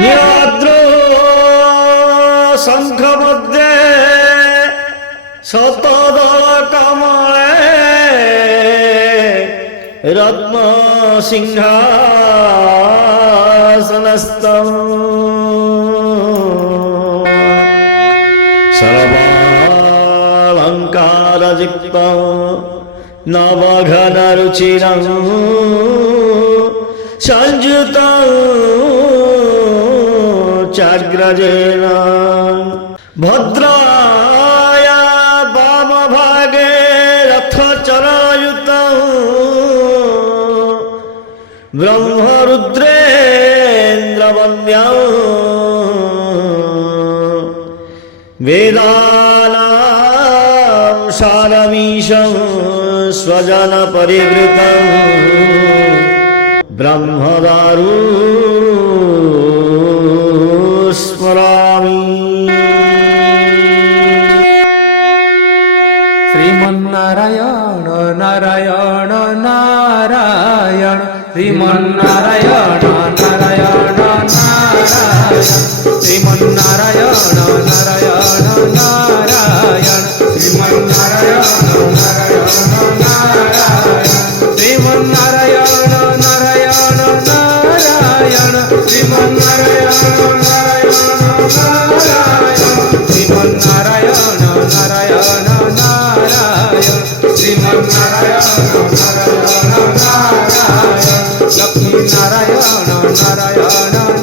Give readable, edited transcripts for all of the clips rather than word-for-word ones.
नीलाद्रो शंख मध्ये शतदल कमले रत्न सिंहासनस्थम् सर्वालंकारयुक्तं नवघनरुचिरं संयुतं चाग्रजेन भद्राया वामभागे रथचरणयुतं ब्रह्मरुद्रेन्द्रवन्द्यं वेदानां सारमीशं स्वजनपरिवृतं ब्रह्मदारु स्मरामि। श्रीमन्नारायण नारायण नारायण श्रीमन्नारायण नारायण नारायण श्रीमन्नारायण नारायण नारायण श्रीमन्नारायण नारायण नारायण श्रीमन्नारायण नारायण नारायण श्रीमन्नारायण नारायण नारायण श्रीमन्नारायण नारायण नारायण श्रीमन्नारायण नारायण नारायण लक्ष्मी नारायण नारायण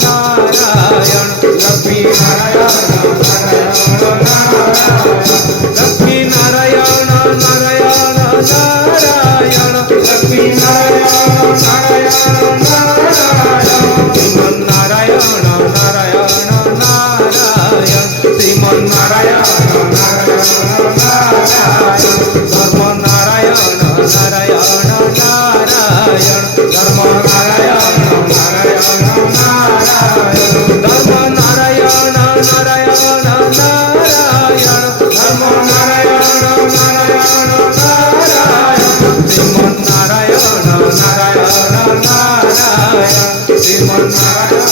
नारायण लक्ष्मी नारायण नारायण नारायण लक्ष्मी नारायण नारायण नारायण लक्ष्मी नारायण नारायण नारायण श्रीमन्नारायण नारायण नारायण श्रीमन्नारायण नारायण नारायण धर्म नारायण नारायण नारायण धर्म नारायण नारायण नारायण धर्म नारायण नारायण नारायण धर्म नारायण नारायण नारायण श्रीमन्नारायण नारायण नारायण श्रीमन्नारायण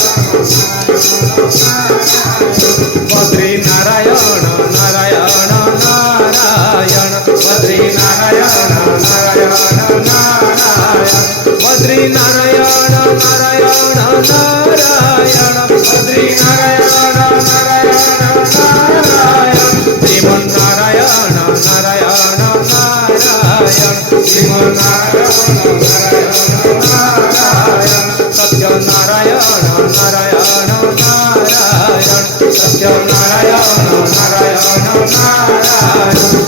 बद्री नारायण नारायण नारायण बद्री नारायण नारायण नारायण बद्री नारायण नारायण नारायण बद्री नारायण नारायण नारायण श्रीमन्नारायण नारायण नारायण श्रीमन्नारायण नारायण नारायण सत्यनारायण नारायण नारायण सत्यनारायण नारायण नारायण